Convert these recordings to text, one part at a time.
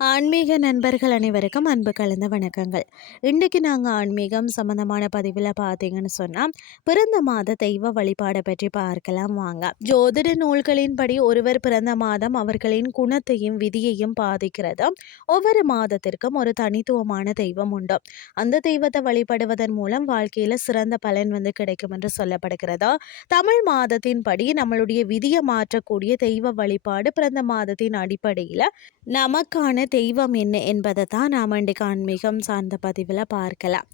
ஆன்மீக நண்பர்கள் அனைவருக்கும் அன்பு கலந்த வணக்கங்கள். இன்றைக்கு நாங்கள் ஆன்மீகம் சம்பந்தமான பதிவில் பார்த்தீங்கன்னு சொன்னால் பிறந்த மாத தெய்வ வழிபாடை பற்றி பார்க்கலாம் வாங்க. ஜோதிட நூல்களின்படி ஒருவர் பிறந்த மாதம் அவர்களின் குணத்தையும் விதியையும் பாதிக்கிறது ஒவ்வொரு மாதத்திற்கும் ஒரு தனித்துவமான தெய்வம் உண்டு. அந்த தெய்வத்தை வழிபடுவதன் மூலம் வாழ்க்கையில் சிறந்த பலன் வந்து கிடைக்கும் என்று சொல்லப்படுகிறது? தமிழ் மாதத்தின்படி நம்மளுடைய விதியை மாற்றக்கூடிய தெய்வ வழிபாடு பிறந்த மாதத்தின் அடிப்படையில் நமக்கான தெய்வம் என்ன என்பதை தான் நாம் இன்றைக்கு ஆன்மீகம் சார்ந்த பதிவில் பார்க்கலாம்.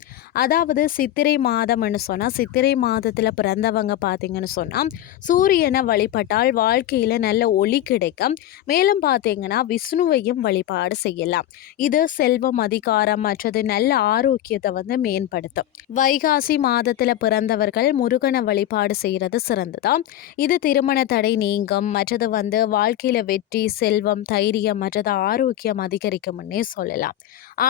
அதாவது சித்திரை மாதம்னு சொன்னால் சித்திரை மாதத்தில் பிறந்தவங்க பார்த்தீங்கன்னு சொன்னால் சூரியனை வழிபட்டால் வாழ்க்கையில் நல்ல ஒளி கிடைக்கும். மேலும் பார்த்தீங்கன்னா விஷ்ணுவையும் வழிபாடு செய்யலாம். இது செல்வம் அதிகாரம் மற்றது நல்ல ஆரோக்கியத்தை வந்து மேம்படுத்தும். வைகாசி மாதத்தில் பிறந்தவர்கள் முருகனை வழிபாடு செய்கிறது சிறந்ததான் இது திருமண தடை நீங்கும். மற்றது வந்து வாழ்க்கையில் வெற்றி செல்வம் தைரியம் மற்றது ஆரோக்கியம் அதிகரிக்கும்னே சொல்லலாம்.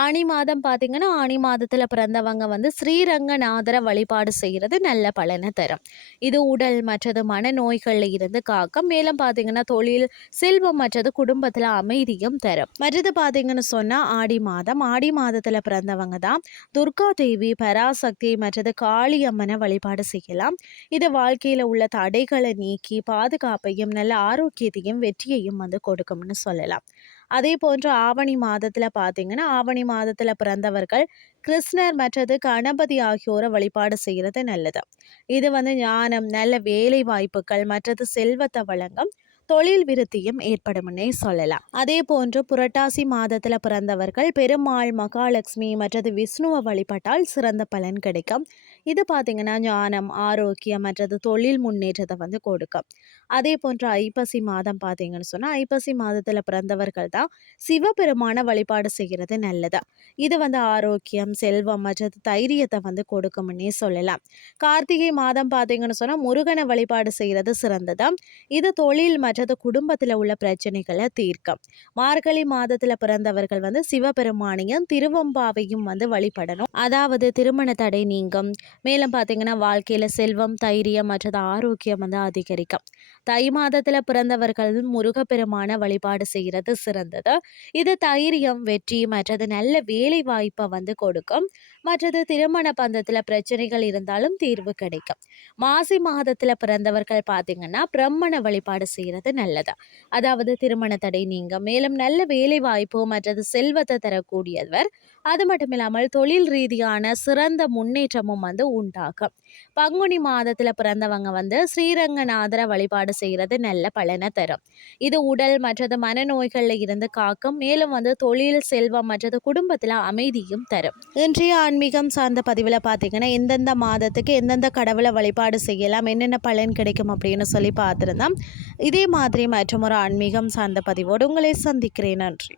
ஆணி மாதம் பார்த்திங்கன்னா ஆணி மாதத்தில் பிறந்தவங்க வந்து ஸ்ரீரங்கநாதரை வழிபாடு செய்கிறது நல்ல பலனை தரும். இது உடல் மற்றது மனநோய்களில் இருந்து காக்கும். மேலும் பார்த்திங்கன்னா தொழில் செல்வம் மற்றது குடும்பத்தில் அமைதியும் தரும். மற்றது பார்த்திங்கன்னு சொன்னால் ஆடி மாதம். ஆடி மாதத்தில் பிறந்தவங்க தான் துர்கா தேவி பராசக்தி மற்றது காளியம்மனை வழிபாடு செய்யலாம். இது வாழ்க்கையில் உள்ள தடைகளை நீக்கி பாதுகாப்பையும் நல்ல ஆரோக்கியத்தையும் வெற்றியையும் வந்து கொடுக்கும்னு சொல்லலாம். அதே போன்று ஆவணி மாதத்தில் பார்த்தீங்கன்னா ஆவணி மாதத்தில் பிறந்தவர்கள் கிருஷ்ணர் மற்றது கணபதி ஆகியோரை வழிபாடு செய்கிறது நல்லது. இது வந்து ஞானம் நல்ல வேலை வாய்ப்புகள் மற்றது செல்வத்தை வழங்கும் தொழில் விருத்தியும் ஏற்படும்னே சொல்லலாம். அதே போன்று புரட்டாசி மாதத்தில் பிறந்தவர்கள் பெருமாள் மகாலட்சுமி மற்றது விஷ்ணுவை வழிபட்டால் சிறந்த பலன் கிடைக்கும். இது பார்த்திங்கன்னா ஞானம் ஆரோக்கியம் மற்றது தொழில் முன்னேற்றத்தை வந்து கொடுக்கும். அதே போன்ற ஐப்பசி மாதம் பார்த்தீங்கன்னு சொன்னால் ஐப்பசி மாதத்தில் பிறந்தவர்கள் தான் சிவபெருமான வழிபாடு செய்கிறது நல்லது. இது வந்து ஆரோக்கியம் செல்வம் மற்றது தைரியத்தை வந்து கொடுக்கும்னே சொல்லலாம். கார்த்திகை மாதம் பார்த்தீங்கன்னு சொன்னால் முருகனை வழிபாடு செய்கிறது சிறந்தது. இது தொழில் மற்றது குடும்பத்தில் உள்ள பிரச்சனைகளை தீர்க்கும். மார்கழி மாதத்தில் பிறந்தவர்கள் வந்து சிவபெருமானையும் திருவம்பாவையும் வந்து வழிபடணும். அதாவது திருமண தடை நீங்கும் மேலும் பார்த்தீங்கன்னா வாழ்க்கையில் செல்வம் தைரியம் மற்றது ஆரோக்கியம் வந்து அதிகரிக்கும். தை மாதத்தில் பிறந்தவர்கள் முருகப்பெருமான வழிபாடு செய்கிறது சிறந்தது. இது தைரியம் வெற்றி மற்றது நல்ல வேலை வாய்ப்பை வந்து கொடுக்கும். மற்றது திருமண பந்தத்தில் பிரச்சனைகள் இருந்தாலும் தீர்வு கிடைக்கும். மாசி மாதத்தில் பிறந்தவர்கள் பார்த்தீங்கன்னா பிரம்மண வழிபாடு செய்கிறது செய்கிறது நல்லது. அதாவது திருமண தடை நீங்க மேலும் நல்ல வேலை வாய்ப்பு மற்றது செல்வத்தை தரக்கூடியவர். அது மட்டும் இல்லாமல் தொழில் ரீதியான சிறந்த முன்னேற்றமும் வந்து உண்டாகும். பங்குனி மாதத்தில் பிறந்தவங்க வந்து ஸ்ரீரங்கநாதரை வழிபாடு செய்கிறது நல்ல பலனை தரும். இது உடல் மற்றது மனநோய்களில் இருந்து காக்கும் மேலும் வந்து தொழில் செல்வம் மற்றது குடும்பத்தில் அமைதியும் தரும். இன்றைய ஆன்மீகம் சார்ந்த பதிவில் பார்த்தீங்கன்னா எந்தெந்த மாதத்துக்கு எந்தெந்த கடவுளை வழிபாடு செய்யலாம் என்னென்ன பலன் கிடைக்கும் அப்படின்னு சொல்லி பார்த்துருந்தோம் இதே மாதிரி மற்றும் ஒரு ஆன்மீகம் சார்ந்த பதிவோடு உங்களை சந்திக்கிறேன். நன்றி.